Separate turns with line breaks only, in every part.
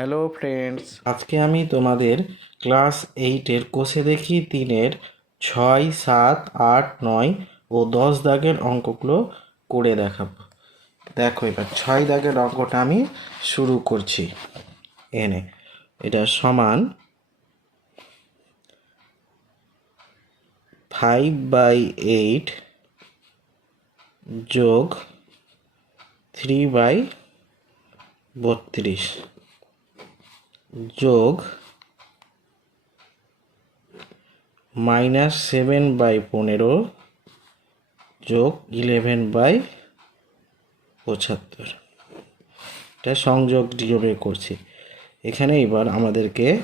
Hello friends
আজকে আমি তোমাদের ক্লাস এইটের কোষে দেখি তিনের ছয়, সাত, আট, নয় ও দশ দাগের অঙ্কগুলো করে দেখাবো। দেখো এবার ছয় দাগের অঙ্কটা আমি শুরু করছি। এনে, এটা সমান ফাইভ বাই এইট যোগ থ্রি বাই বত্রিশ। যোগ মাইনাস সেভেন বাই পনেরো যোগ ইলেভেন বাই পঁচাত্তর। এটা সংযোগ যোগে করছি। এখানে এবার আমাদেরকে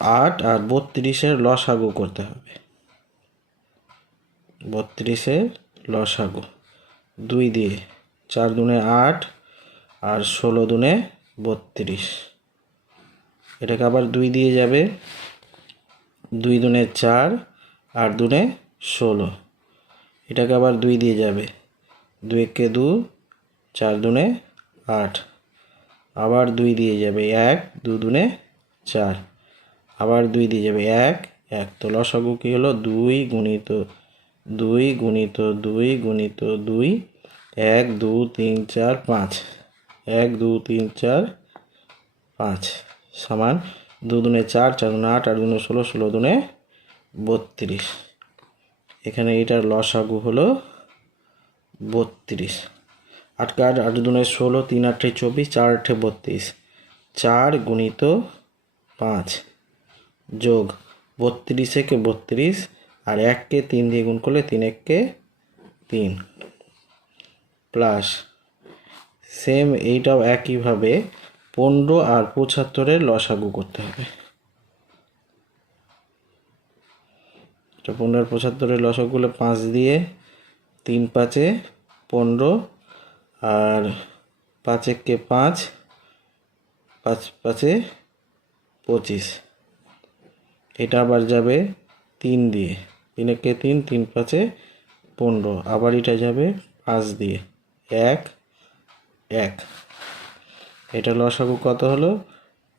আট আর বত্রিশের লসাগু করতে হবে। বত্রিশের লসাগু। দুই দিয়ে চার দুনে আট আর ষোলো দুনে বত্রিশ। এটাকে আবার দুই দিয়ে যাবে। দুই দুনে চার আর দুনে ষোলো। এটাকে আবার দুই দিয়ে যাবে। দুই একে দু, চার দুনে আট। আবার দুই দিয়ে যাবে এক, দু দুনে চার। আবার দুই দিয়ে যাবে এক এক। তো লসাগু কী হলো? দুই গুণিত দুই গুণিত দুই গুণিত দুই। এক, দু, তিন, চার, পাঁচ। এক, দু, তিন, চার, পাঁচ। সমান দু দুনে চার চার দুনে আট আট দুনে ষোলো ষোলো দুনে বত্রিশ। এখানে এটার লসাগু হলো বত্রিশ। আটকে আট আট দুনে ষোলো, তিন আটে চব্বিশ, চার আটে বত্রিশ। চার গুণিত পাঁচ যোগ বত্রিশ একে বত্রিশ আর এককে তিন দিয়ে গুণ করলে তিন এককে তিন। প্লাস সেম এইটাও একইভাবে পনেরো আর পঁচাত্তরের লসাগু করতে হবে। এটা পনেরো আর পঁচাত্তরের লসাগুলো পাঁচ দিয়ে তিন পাঁচে পনেরো আর পাঁচ পাঁচ পাঁচ পাঁচে পঁচিশ। এটা আবার যাবে তিন দিয়ে। তিন একে তিন তিন পাঁচে পনেরো। আবার এটা যাবে পাঁচ দিয়ে। এক এক। এটা লসাগু কত হলো?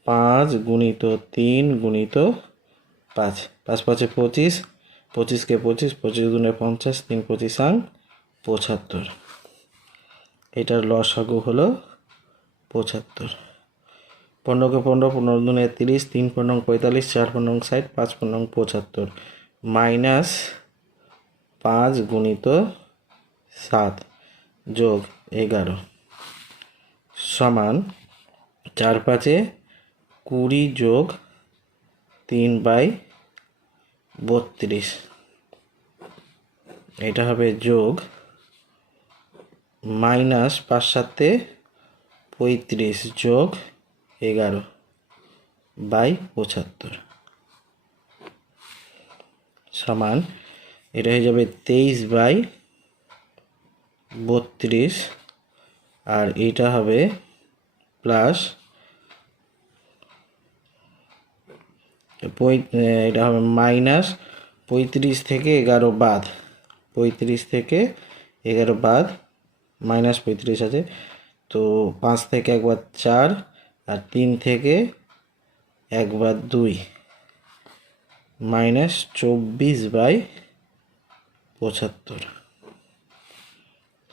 পাঁচ গুণিত তিন গুণিত পাঁচ। পাঁচ পাঁচে পঁচিশ, পঁচিশকে পঁচিশ পঁচিশ গুণে পঞ্চাশ, তিন পঁচিশ আং পঁচাত্তর। এটার লসাগু হলো পঁচাত্তর। পনেরোকে পনেরো পনেরো দুনে তিরিশ, তিন পনেরো পঁয়তাল্লিশ, চার পনেরো ষাট, পাঁচ পনেরো পঁচাত্তর। মাইনাস পাঁচ গুণিত সাত যোগ এগারো সমান চার পাঁচে কুড়ি যোগ তিন বাই বত্রিশ। এটা হবে যোগ মাইনাস পাঁচ পঁয়ত্রিশ যোগ এগারো বাই পঁচাত্তর সমান এটা হয়ে যাবে তেইশ বাই বত্রিশ আর এইটা হবে প্লাস এটা হবে মাইনাস পঁয়ত্রিশ থেকে এগারো বাদ। পঁয়ত্রিশ থেকে এগারো বাদ, মাইনাস পঁয়ত্রিশ আছে। তো পাঁচ থেকে একবার চার আর তিন থেকে একবার দুই, মাইনাস চব্বিশ বাই পঁচাত্তর।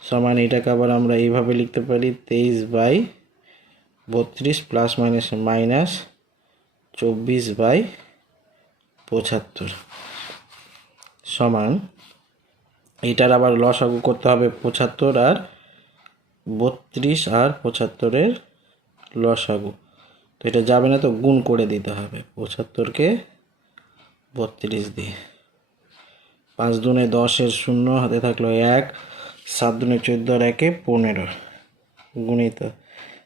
সমান এটাকে আবার আমরা এইভাবে লিখতে পারি, তেইশ বাই বত্রিশ প্লাস মাইনাস মাইনাস চব্বিশ বাই পঁচাত্তর সমান, এটার আবার লসাগু করতে হবে পঁচাত্তর আর বত্রিশ আর পঁচাত্তরের লসাগু তো এটা যাবে না তো গুণ করে দিতে হবে পঁচাত্তরকে বত্রিশ দিয়ে। পাঁচ দুনে দশের শূন্য হাতে থাকল এক, সাত দুনে চোদ্দ আর একে পনেরো। গুণিত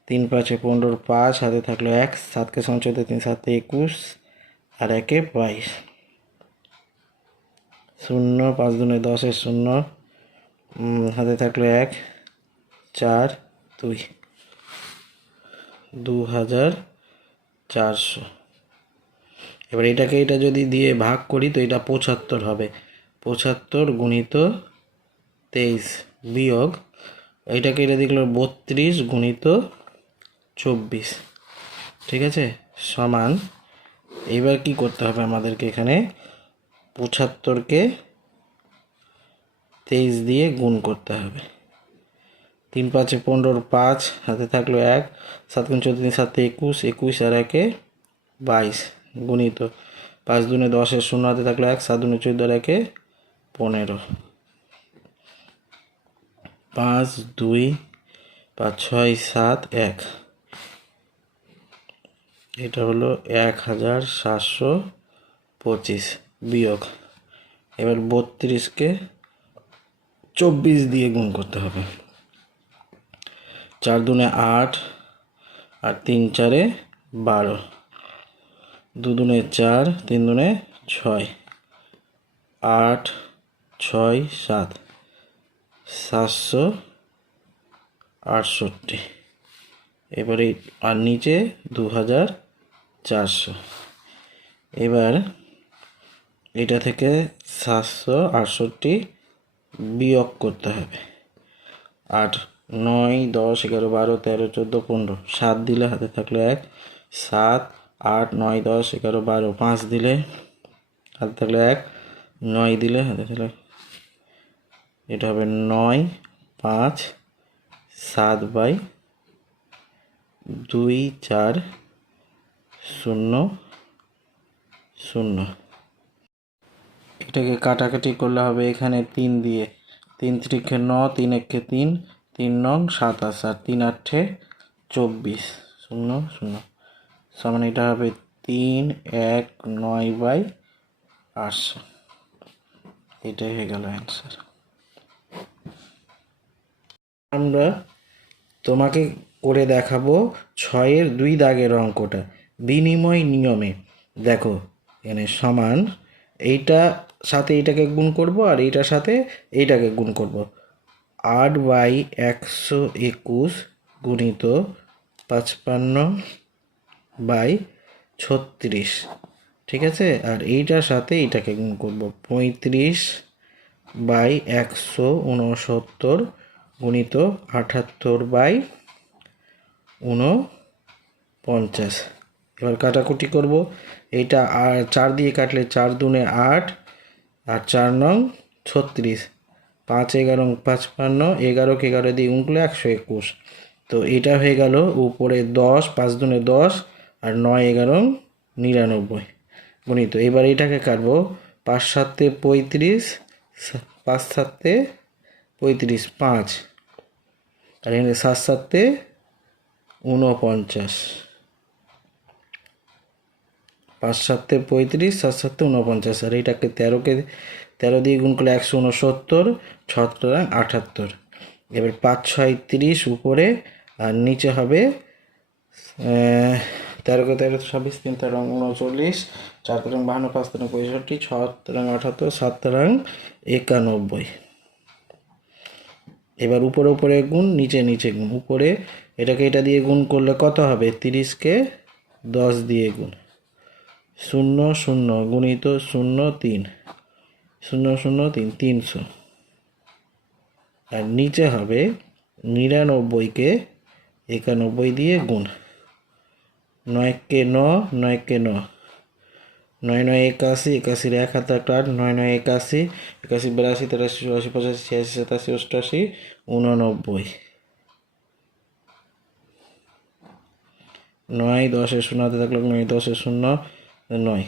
তিন পাঁচে পনেরোর পাঁচ, হাতে থাকল এক, সাতকে সঞ্চয় তিন সাতে একুশ, আর একে বাইশ। শূন্য, পাঁচ দুনে দশের শূন্য হাতে থাকল এক, চার, দুই। দু হাজার চারশো। এবার এটাকে এটা যদি দিয়ে ভাগ করি, তো এটা পঁচাত্তর হবে। পঁচাত্তর গুণিত তেইশ বিয়োগ এইটাকে এটা দেখল বত্রিশ গুণিত চব্বিশ। ঠিক আছে? সমান, এবার কি করতে হবে আমাদেরকে এখানে? পঁচাত্তরকে তেইশ দিয়ে গুণ করতে হবে। তিন পাঁচে পনেরোর পাঁচ, হাতে থাকল এক, সাত গুণ চোদ্দ, তিন, সাতে, একুশ একুশ আর একে বাইশ গুণিত। পাঁচ দুনে দশের শূন্য, হাতে থাকল এক, সাত দুনে চোদ্দ আর একে পনেরো। পাঁচ দুই, পাঁচ ছয়, সাত, এক। এটা হলো এক হাজার সাতশো পঁচিশ বিয়োগ। এবার বত্রিশকে চব্বিশ দিয়ে গুণ করতে হবে। চার দুনে আট আর তিন চারে বারো। দু দুনে চার, তিন দুনে ছয়। আট, ছয়, সাত। সাতশো আটষট্টি। এবারে আর নিচে দু হাজার চারশো। এবার এটা থেকে সাতশো আটষট্টি বিয়োগ করতে হবে। আট, নয়, দশ, এগারো, বারো, তেরো, চোদ্দ, পনেরো। সাত দিলে হাতে থাকল এক, সাত, আট, নয়, দশ, এগারো, বারো, পাঁচ দিলে হাতে থাকল এক, নয় দিলে হাতে থাকল এটা হবে নয়, পাঁচ, সাত বাই দুই, চার শূন্য শূন্য। এটাকে কাটাকাটি করলে হবে এখানে তিন দিয়ে। তিন ত্রিখে ন, তিন একে তিন তিন নং সাতাশ, আর তিন আটে চব্বিশ। শূন্য শূন্য। সমান এটা হবে তিন, এক, নয় বাই আটশো এটাই হয়ে গেল অ্যান্সার আমরা তোমাকে করে দেখাবো ছয়ের দুই দাগের অঙ্কটা। বিনিময় নিয়মে। দেখো, এখানে সমান এইটা সাথে এইটাকে গুণ করব আর এইটার সাথে এইটাকে গুণ করব। আট বাই একশো একুশ গুণিত পাঁচপান্ন বাই ছত্রিশ, ঠিক আছে? আর এইটার সাথে এইটাকে গুণ করব। পঁয়ত্রিশ বাই একশো উনসত্তর গুণিত আটাত্তর বাই উনপঞ্চাশ এবার কাটাকুটি করব। এটা আর চার দিয়ে কাটলে চার দুনে আট, আর চার নং ছত্রিশ। পাঁচ এগারো পাঁচপান্ন এগারোকে এগারো দিয়ে উনকলে একশো একুশ। তো এটা হয়ে গেল উপরে দশ, পাঁচ দুনে দশ, আর নয় এগারো, নিরানব্বই। গণিত, এবার এটাকে কাটবো। পাঁচ সাতে পঁয়ত্রিশ, পাঁচ সাতে পঁয়ত্রিশ, পাঁচ। আর এখানে সাত সাতে ঊনপঞ্চাশ। পাঁচ সাতে পঁয়ত্রিশ, সাত সাতে ঊনপঞ্চাশ। আর এইটাকে তেরোকে, তেরো দিয়ে গুণ করলে একশো উনসত্তর ছত্তরাং আটাত্তর। এবার পাঁচ ছয় তিরিশ উপরে, আর নিচে হবে তেরোকে তেরো, ছাব্বিশ, তিন, তেরো, উনচল্লিশ, চার তেরো বাহান্ন, পাঁচ তেরো পঁয়ষট্টি ছ তেরো আঠাত্তর, সাত তেরো একানব্বই। এবার উপরে উপরে গুণ, নিচে নিচে গুণ। উপরে এটাকে এটা দিয়ে গুণ করলে কত হবে? তিরিশকে দশ দিয়ে গুণ। শূন্য শূন্য গুণিত শূন্য তিন। শূন্য শূন্য তিন, তিনশো। আর নিচে হবে নিরানব্বইকে একানব্বই দিয়ে গুণ। নয়কে ন নয়কে ন। নয় নয় একাশি, একাশির এক হাতে একটা আট, নয় নয় একাশি একাশি বিরাশি, তেরাশি, চুরাশি, পঁচাশি, ছিয়াশি, সাতাশি, অষ্টাশি, উননব্বই। নয় দশের শূন্য, হাতে থাকল নয় দশের শূন্য নয়।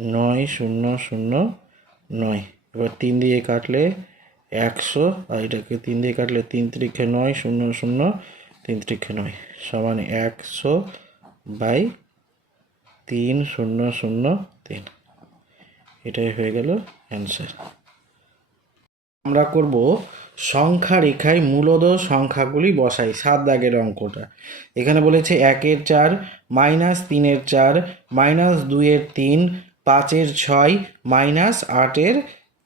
নয়, শূন্য শূন্য, নয়। এবার তিন দিয়ে কাটলে একশো, আর এটাকে তিন দিয়ে কাটলে তিন ত্রিখে নয়, শূন্য শূন্য, তিন ত্রিখে নয়। সমান একশো বাই তিন, শূন্য শূন্য, তিন। এটাই হয়ে গেল অ্যান্সার আমরা করব সংখ্যা রেখায় মূলদ সংখ্যাগুলি বসাই, সাত দাগের অঙ্কটা। এখানে বলেছে একের চার, মাইনাস তিনের চার, মাইনাস দুইয়ের তিন, পাঁচের ছয়, মাইনাস আটের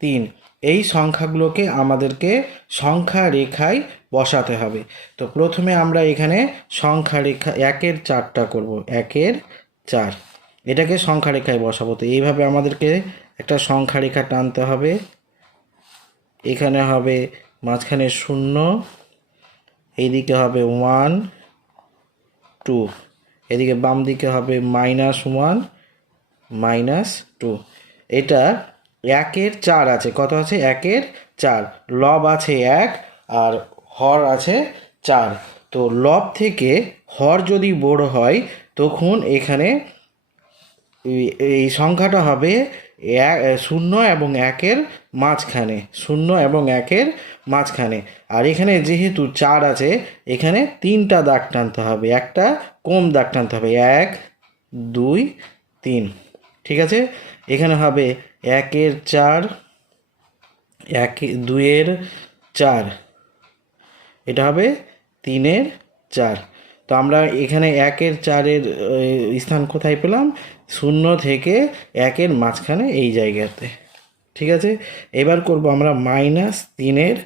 তিন। এই সংখ্যাগুলোকে আমাদেরকে সংখ্যা রেখায় বসাতে হবে। তো প্রথমে আমরা এখানে সংখ্যা রেখা, একের চারটা করব, একের চার। এটাকে সংখ্যা রেখায় বসাবো। তো এইভাবে আমাদেরকে একটা সংখ্যা রেখা টানতে হবে। এখানে হবে মাঝখানে শূন্য, এইদিকে হবে ওয়ান টু এদিকে বাম দিকে হবে মাইনাস ওয়ান মাইনাস টু এটা একের চার আছে, কত আছে? একের চার। লব আছে এক আর হর আছে চার। তো লব থেকে হর যদি বড় হয়, তখন এখানে এই- সংখ্যাটা হবে শূন্য এবং একের মাঝখানে, শূন্য এবং একের মাঝখানে। আর এখানে যেহেতু চার আছে, এখানে তিনটা দাগ টানতে হবে, একটা কম দাগ টানতে হবে, এক, দুই, তিন। ঠিক আছে? এখানে হবে একের চার, এক, দুইয়ের চার। এটা হবে তিনের চার। তো আমরা এখানে একের চারের স্থান কোথায় পেলাম? শূন্য থেকে একের মাঝখানে এই জায়গাতে। ঠিক আছে? এবার করব আমরা মাইনাস তিনের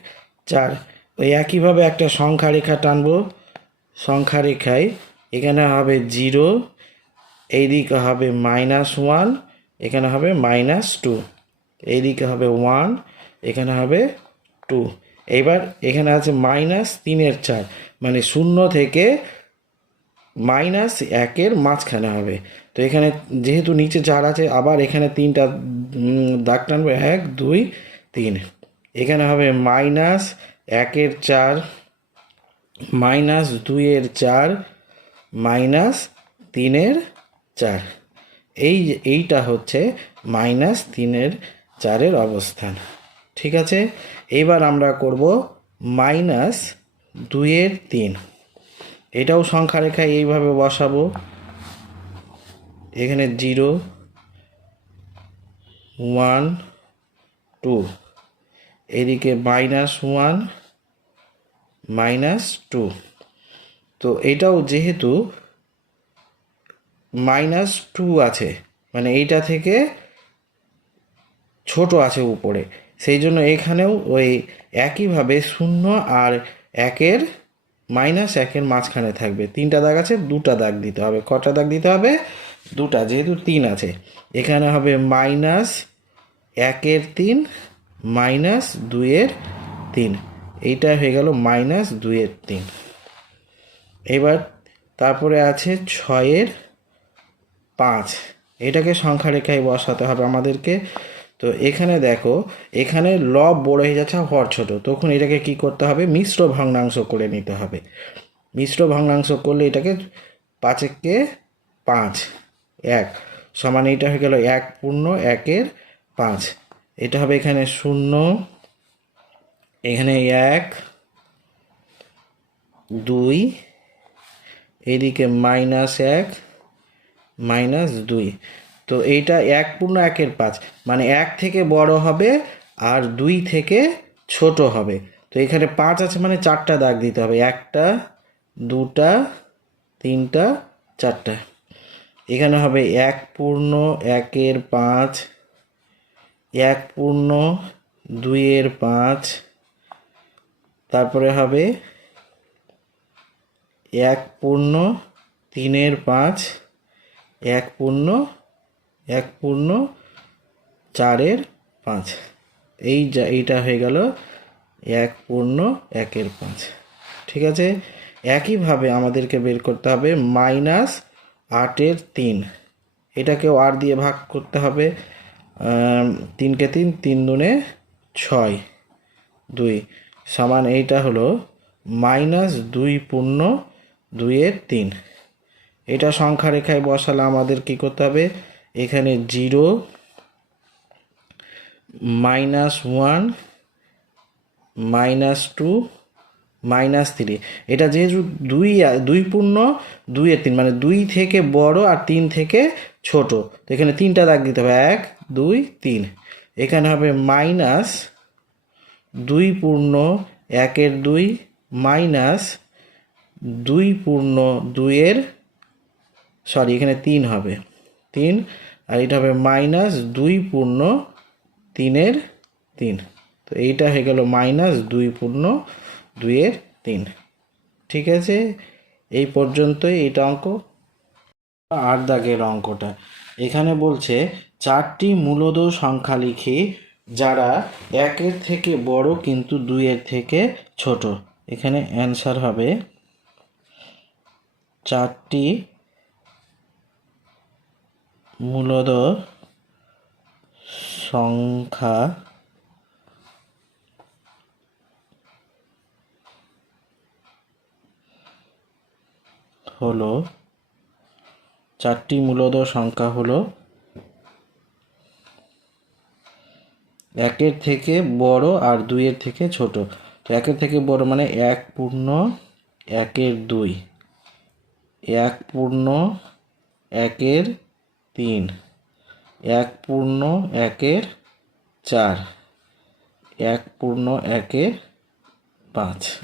চার। ওই একইভাবে একটা সংখ্যা রেখা টানবো। সংখ্যা রেখায় এখানে হবে জিরো, এইদিকে হবে মাইনাস ওয়ান, এখানে হবে মাইনাস টু। এইদিকে হবে ওয়ান, এখানে হবে টু। এবার এখানে আছে মাইনাস তিনের চার মানে শূন্য থেকে মাইনাস একের মাঝখানে হবে। তো এখানে যেহেতু নিচে চার আছে, আবার এখানে তিনটা দাগ টানবে। এক, দুই, তিন। এখানে হবে মাইনাস একের চার, মাইনাস দুইয়ের চার, মাইনাস তিনের চার। এই এইটা হচ্ছে মাইনাস তিনের চারের অবস্থান। ঠিক আছে? এবার আমরা করব মাইনাস দুইয়ের তিন। এটাও সংখ্যা রেখায় এইভাবে বসাবো। এখানে জিরো, ওয়ান, টু। এদিকে মাইনাস ওয়ান, মাইনাস টু। তো এটাও যেহেতু মাইনাস টু আছে মানে এইটা থেকে ছোট আছে উপরে, সেই জন্য এখানেও ওই একইভাবে শূন্য আর একের মাইনাস একের মাঝখানে থাকবে। তিনটা দাগ আছে, দুটা দাগ দিতে হবে। কটা দাগ দিতে হবে? দুটা, যেহেতু তিন আছে। এখানে হবে মাইনাস একের তিন, মাইনাস দুইয়ের তিন। এইটা হয়ে গেল মাইনাস দুইয়ের তিন। এবার তারপরে আছে ছয়ের পাঁচ। এটাকে সংখ্যা রেখায় বসাতে হবে আমাদেরকে। তো এখানে দেখো, এখানে লব বড় হয়ে যাচ্ছে হর ছোট। তখন এটাকে কি করতে হবে? মিশ্র ভগ্নাংশ করে নিতে হবে। মিশ্র ভগ্নাংশ করলে এটাকে পাঁচেককে পাঁচ। এক। সমান এটা হয়ে গেল এক পূর্ণ, একের পাঁচ। এটা হবে এখানে শূন্য, এখানে এক, দুই, এদিকে মাইনাস এক, মাইনাস দুই। তো এইটা এক পূর্ণ, একের পাঁচ। মানে এক থেকে বড় হবে আর দুই থেকে ছোট হবে। তো এখানে পাঁচ আছে মানে চারটা দাগ দিতে হবে। একটা, দুটা, তিনটা, চারটা। এখানে হবে এক পূর্ণ, একের পাঁচ, এক পূর্ণ, দুইয়ের পাঁচ, তারপরে হবে এক পূর্ণ, তিনের পাঁচ, এক পূর্ণ এক পূর্ণ, চারের পাঁচ। এই যা, এইটা হয়ে গেল এক পূর্ণ, একের পাঁচ। ঠিক আছে? একইভাবে আমাদেরকে বের করতে হবে মাইনাস আটের তিন। এটাকেও আর দিয়ে ভাগ করতে হবে তিনকে তিন তিন দুনে ছয়। দুই। সমান এইটা হলো মাইনাস দুই পূর্ণ দুইয়ের তিন। এটা সংখ্যা রেখায় বসালে আমাদের কি করতে হবে? এখানে zero minus one minus two minus three এটা যেহেতু দুই দুই পূর্ণ দুইয়ের তিন মানে দুই থেকে বড় আর তিন থেকে ছোট। তো এখানে তিনটা দাগ দিতে হবে, এক, দুই, তিন। এখানে হবে মাইনাস দুই পূর্ণ, একের দুই মাইনাস দুই পূর্ণ, দুইয়ের সরি এখানে তিন হবে। তিন, আর এটা হবে মাইনাস দুই পূর্ণ, তিনের তিন। তো এইটা হয়ে গেল মাইনাস দুই পূর্ণ দুইয়ের তিন। ঠিক আছে? এই পর্যন্তই এটা অঙ্ক। আট দাগের অঙ্কটা। এখানে বলছে, চারটি মূলদ সংখ্যা লিখি যারা একের থেকে বড় কিন্তু দুইয়ের থেকে ছোট। এখানে অ্যান্সার হবে, চারটি মূলদ সংখ্যা হলো, চারটি মূলদ সংখ্যা হলো একের থেকে বড় আর দুইয়ের থেকে ছোট। তো একের থেকে বড় মানে এক পূর্ণ একের দুই। এক পূর্ণ একের তিন। এক পূর্ণ একের চার। এক পূর্ণ একের পাঁচ।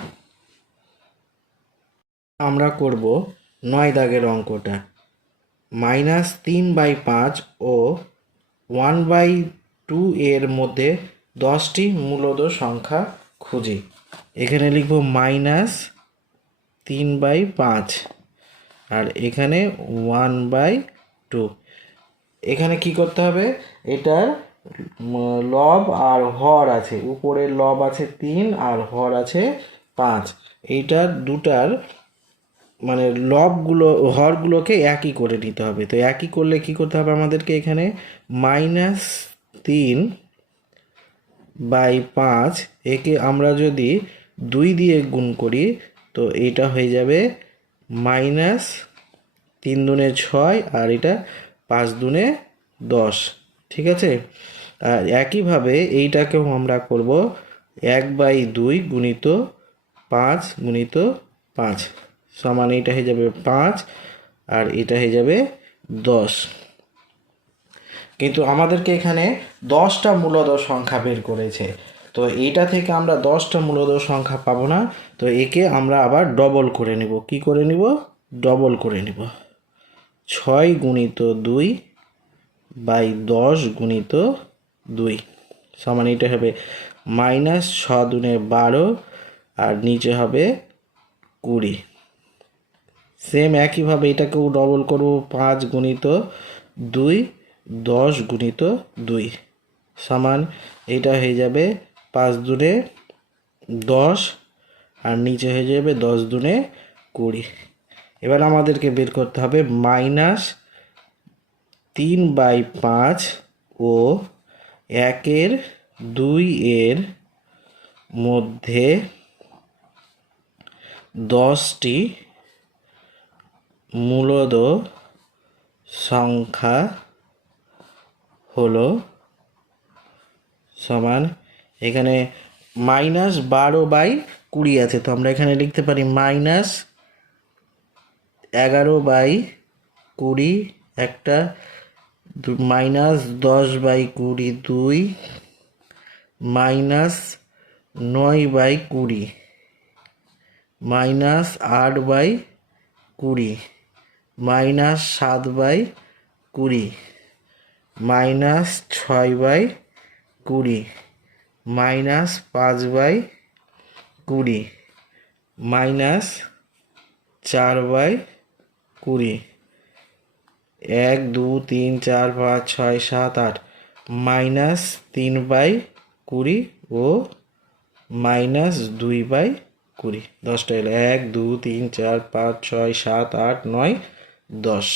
আমরা করব নয় দাগের অঙ্কটা। মাইনাস তিন বাই পাঁচ ও ওয়ান বাই টু এর মধ্যে দশটি মূলদ সংখ্যা খুঁজি। এখানে লিখব মাইনাস তিন বাই পাঁচ আর এখানে ওয়ান বাই টু। এখানে কি করতে হবে? এটার লব আর হর আছে। উপরের লব আছে তিন আর হর আছে পাঁচ। এইটার দুটার মানে লবগুলো, হরগুলোকে একই করে নিতে হবে। তো একই করলে কি করতে হবে আমাদেরকে এখানে? মাইনাস তিন বাই পাঁচ, একে আমরা যদি দুই দিয়ে গুণ করি, তো এটা হয়ে যাবে মাইনাস তিন দুনে ছয় আর এটা পাঁচ দুনে দশ। ঠিক আছে? আর একইভাবে এইটাকেও আমরা করব এক বাই দুই গুণিত পাঁচ গুণিত পাঁচ। সমান এইটা হয়ে যাবে পাঁচ আর এটা হয়ে যাবে দশ। কিন্তু আমাদেরকে এখানে দশটা মূলদ সংখ্যা বের করেছে। তো এইটা থেকে আমরা দশটা মূলদ সংখ্যা পাবো না। তো একে আমরা আবার ডবল করে নিব। কি করে নিব? ডবল করে নিব। ছয় গুণিত দুই বাই দশ গুণিত দুই। সমান এটা হবে মাইনাস ছ দুনে বারো আর নিচে হবে কুড়ি। সেম একইভাবে এটাকেও ডবল করব, পাঁচ গুণিত দুই, দশ গুণিত দুই। সমান এটা হয়ে যাবে পাঁচ দুনে দশ, আর নিচে হয়ে যাবে দশ দুনে কুড়ি। এবার আমাদেরকে বের করতে হবে মাইনাস তিন বাই পাঁচ ও একের দুই এর মধ্যে দশটি মূলদ সংখ্যা হলো সমান এখানে মাইনাস বারো বাই কুড়ি আছে। তো আমরা এখানে লিখতে পারি মাইনাস এগারো বাই কুড়ি, একটা মাইনাস দশ বাই কুড়ি দুই, মাইনাস নয় বাই কুড়ি, মাইনাস আট বাই কুড়ি। মাইনাস সাত বাই কুড়ি। মাইনাস ছয় বাই কুড়ি। মাইনাস পাঁচ বাই কুড়ি। মাইনাস চার বাই কুড়ি। এক, দু, তিন, চার, পাঁচ, ছয়, সাত, আট। মাইনাস তিন বাই কুড়ি ও মাইনাস দুই বাই কুড়ি। দশটা এলো। এক, দু, তিন, চার, পাঁচ, ছয়, সাত, আট, নয় দশ।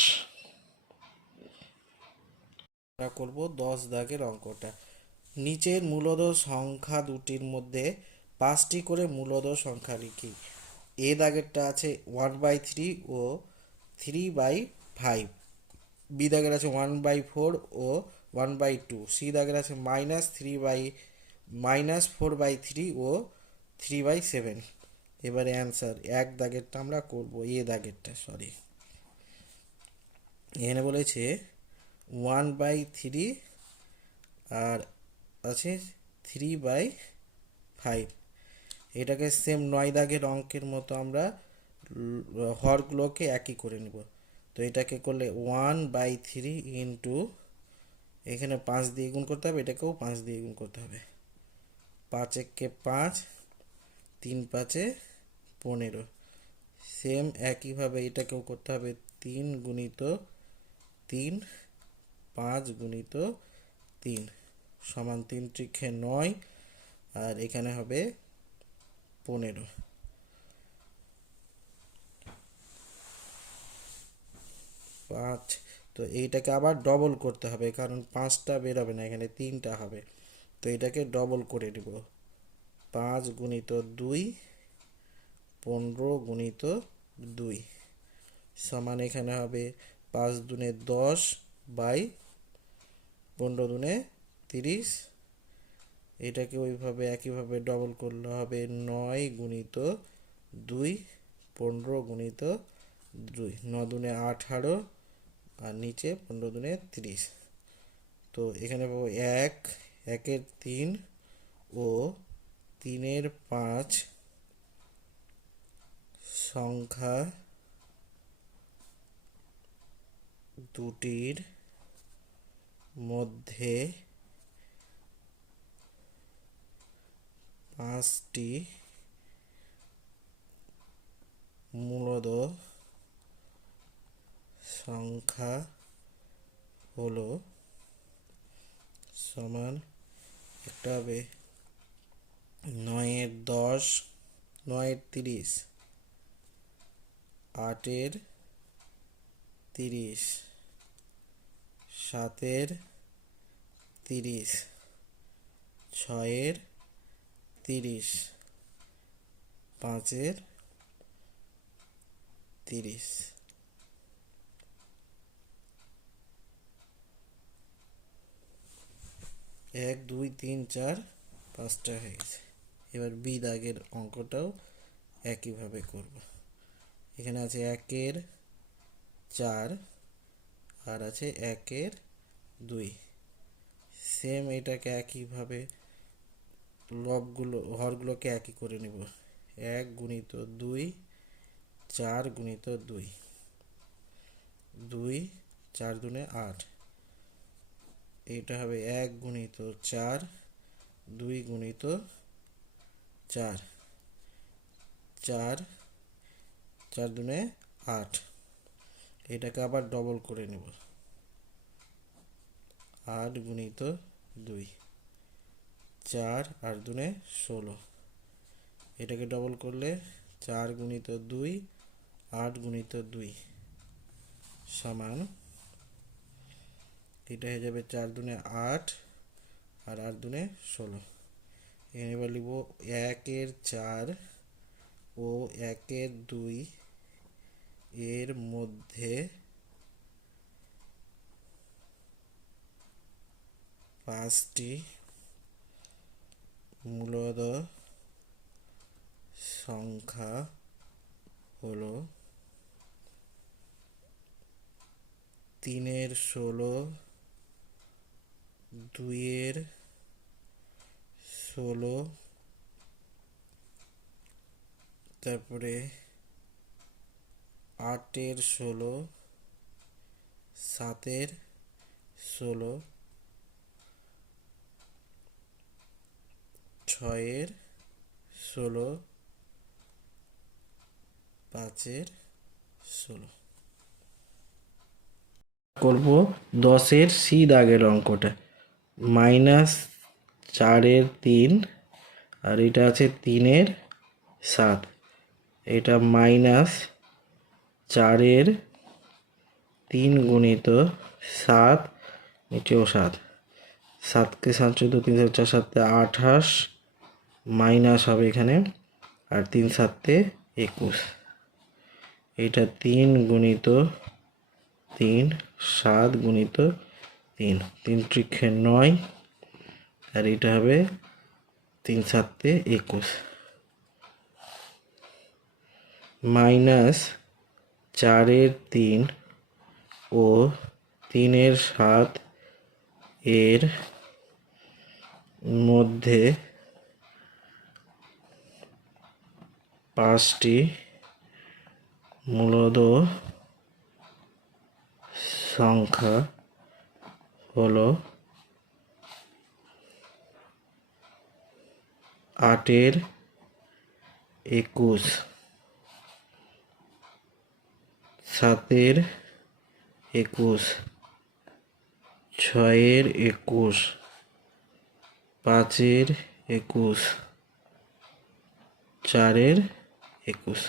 করব দশ দাগের অঙ্কটা। নিচের মূলদ সংখ্যা দুটির মধ্যে পাঁচটি করে মূলদ সংখ্যা লিখি। এ দাগেরটা আছে ওয়ান বাই থ্রি ও থ্রি বাই ফাইভ বি দাগের আছে ওয়ান বাই ফোর ও ওয়ান বাই টু সি দাগের আছে minus three by minus four by three O three by seven এবারে অ্যান্সার এক দাগেরটা আমরা করব, এ দাগেরটা সরি এখানে বলেছে ওয়ান বাই থ্রি আর আছে থ্রি বাই ফাইভ এটাকে সেম নয় দাগের অঙ্কের মতো আমরা হরগুলোকে একই করে নিব। তো এটাকে করলে ওয়ান বাই থ্রি ইন্টু এখানে পাঁচ দিয়ে গুণ করতে হবে, এটাকেও পাঁচ দিয়ে গুণ করতে হবে। পাঁচ এককে পাঁচ, তিন পাঁচে পনেরো। সেম একইভাবে এটাকেও করতে হবে, তিন গুণিত তিন পাঁচ গুণিত তিন সমান তিন ত্রিক্ষে নয়, আর এখানে হবে পনেরো। পাঁচ, তো এইটাকে আবার ডবল করতে হবে, কারণ পাঁচটা বেরোবে না, এখানে তিনটা হবে। তো এটাকে ডবল করে নেব। পাঁচ গুণিত দুই, পনেরো গুণিত দুই। সমান এখানে হবে পাঁচ দুনে দশ বাই পনেরো দুনে তিরিশ। এটাকে ওইভাবে একইভাবে ডবল করলে হবে নয় গুণিত দুই পনেরো গুণিত দুই। ন দুনে আঠারো আর নিচে পনেরো দুনে তিরিশ। তো এখানে পাবো এক, একের তিন ও তিনের পাঁচ সংখ্যা দুটির মধ্যে পাঁচটি মূলত সংখ্যা হলো সমান একটা হবে নয়ের দশ, নয়ের তিরিশ, আটের তিরিশ। সাতের তিরিশ, ছয়ের তিরিশ, পাঁচের তিরিশ। এক, দুই, তিন, চার, পাঁচটা হয়ে গেছে। এবার বি দাগের অঙ্কটাও একইভাবে করব। এখানে আছে একের চার আর আছে একের দুই। সেম এটাকে একইভাবে লবগুলো, হরগুলোকে একই করে নেব। এক গুণিত দুই, চার গুণিত দুই। দুই, চার দুনে আট। এটা হবে এক গুণিত চার, দুই গুণিত চার। চার চার দুনে আট। এটাকে আবার ডবল করে নেব। আট গুণিত দুই, চার আর দুনে ষোলো। এটাকে ডবল করলে চার গুণিত দুই, আট গুণিত দুই সমান এটা হয়ে যাবে চার দুনে আট আর আট দুনে ষোলো। এবার লিখব একের চার ও একের দুই এর মধ্যে পাঁচটি মূলত সংখ্যা হলো তিনের ষোলো দুইয়ের ষোলো তারপরে আটের ষোলো, সাতের ষোলো, ছয়ের ষোলো, পাঁচের ষোলো। করব দশের সি দাগের অঙ্কটা। মাইনাস চারের তিন, আর এটা আছে তিনের সাত। এটা মাইনাস চারের তিন গুণিত সাত, নিচেও সাত। সাতকে সাত চোদ্দ, তিন সাত চার সাতে আঠাশ মাইনাস হবে এখানে, আর তিন সাতে একুশ। এটা তিন গুণিত তিন, সাত গুণিত তিন। তিন ত্রিক্ষে নয়, আর এটা হবে তিন সাতে একুশ। মাইনাস চারের তিন ও তিনের সাত এর মধ্যে পাঁচটি মূলদ সংখ্যা হলো আটের একুশ। সাতের একুশ ছয়ের একুশ পাঁচের একুশ চারের একুশ।